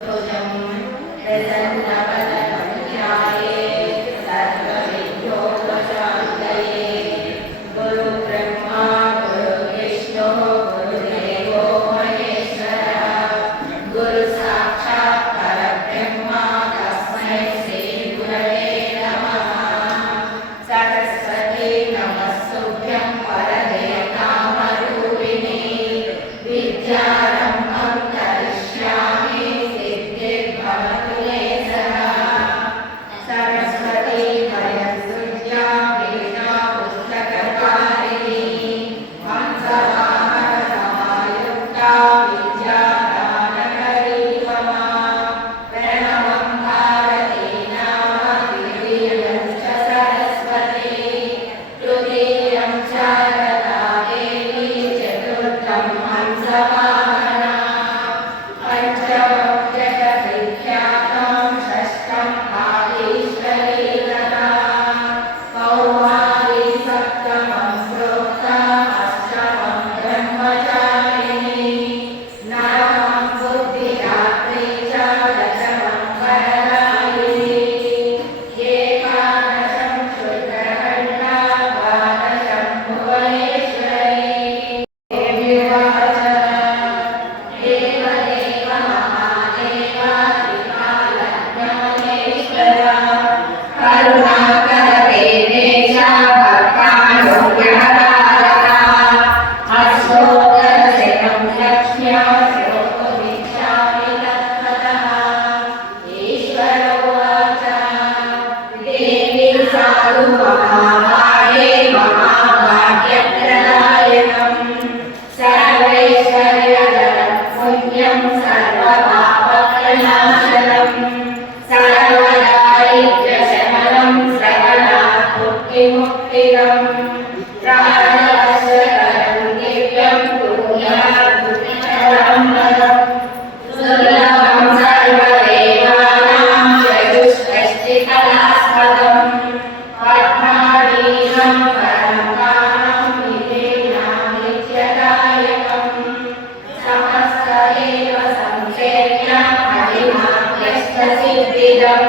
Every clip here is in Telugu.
Gracias. विघ्नं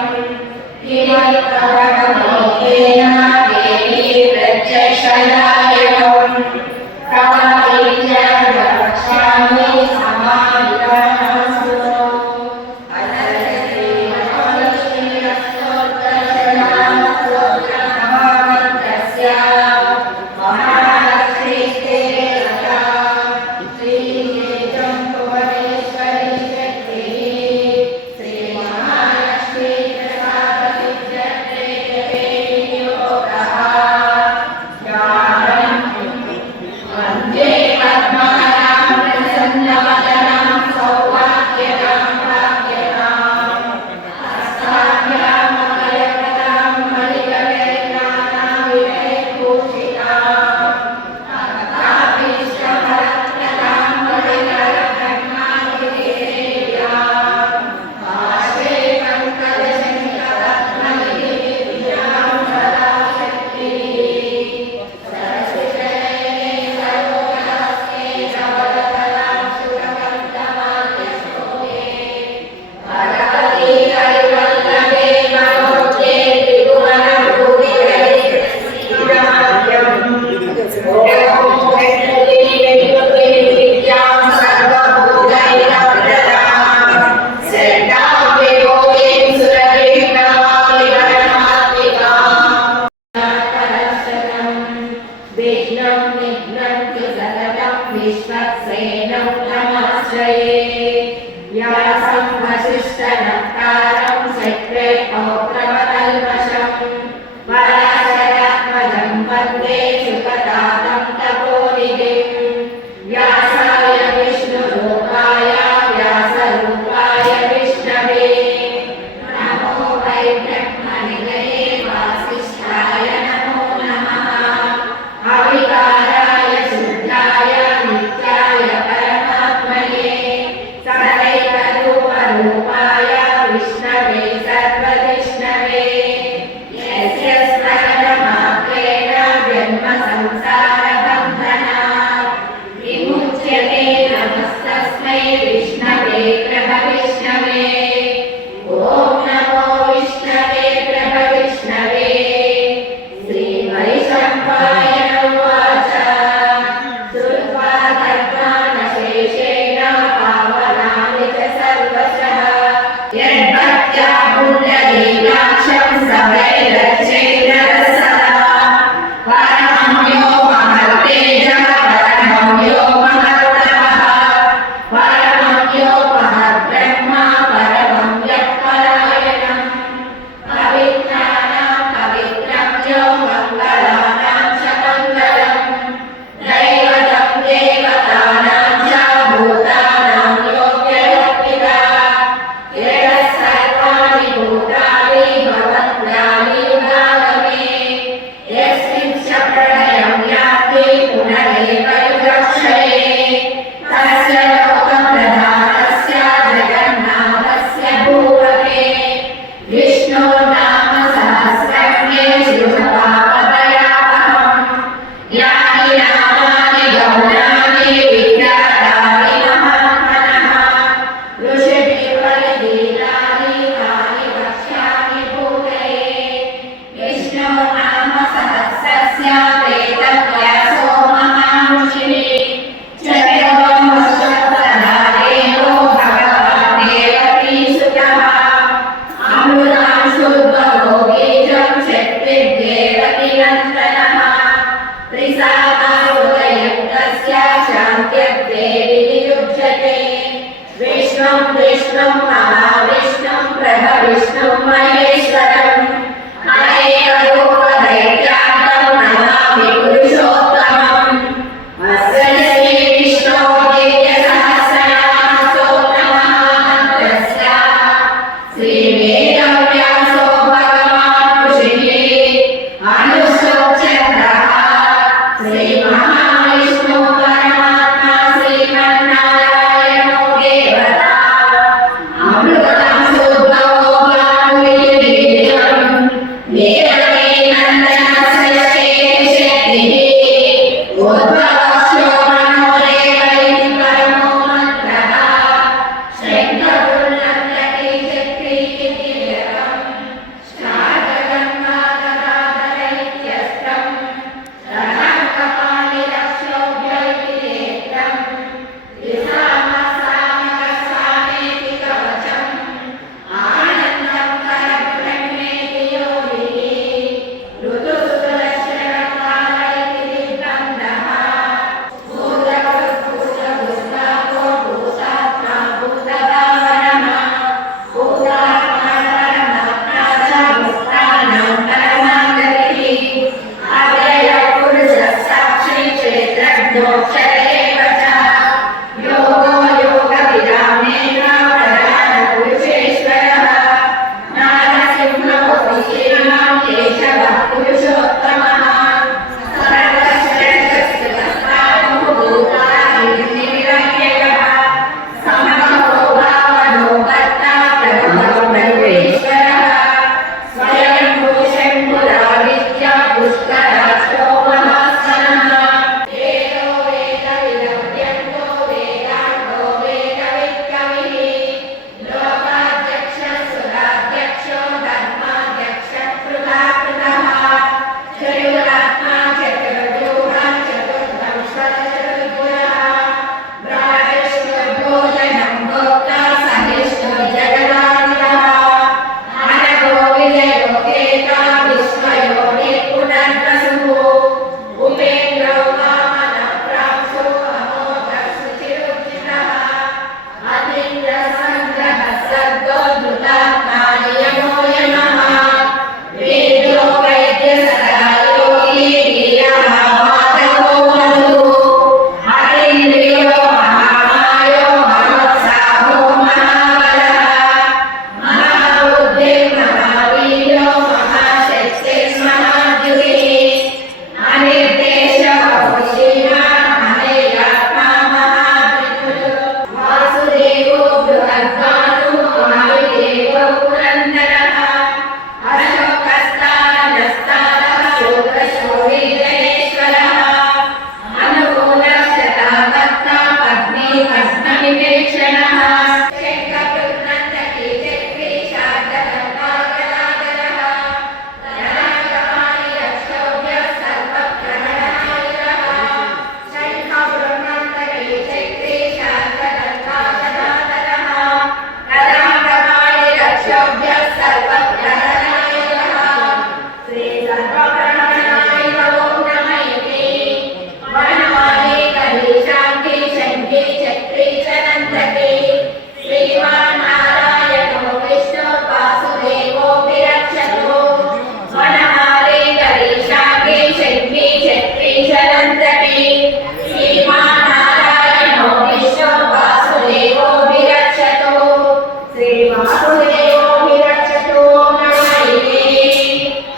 entender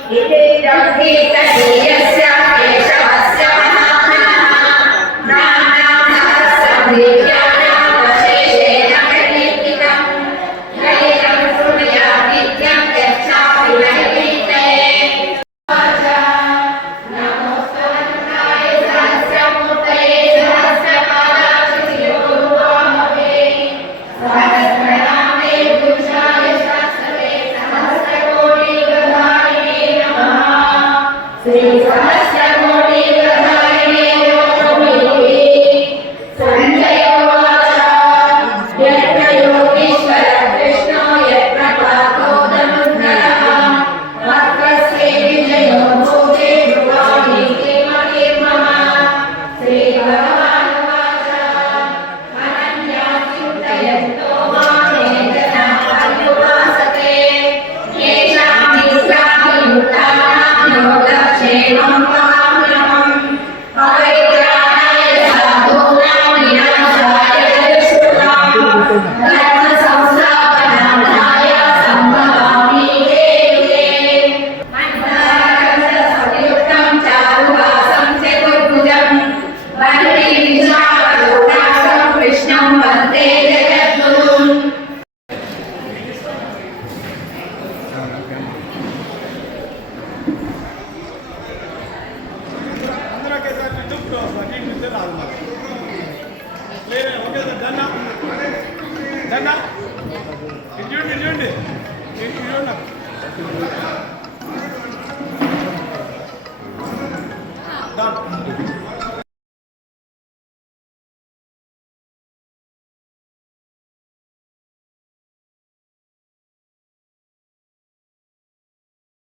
Ribeira, Rita, Rita. చూడండి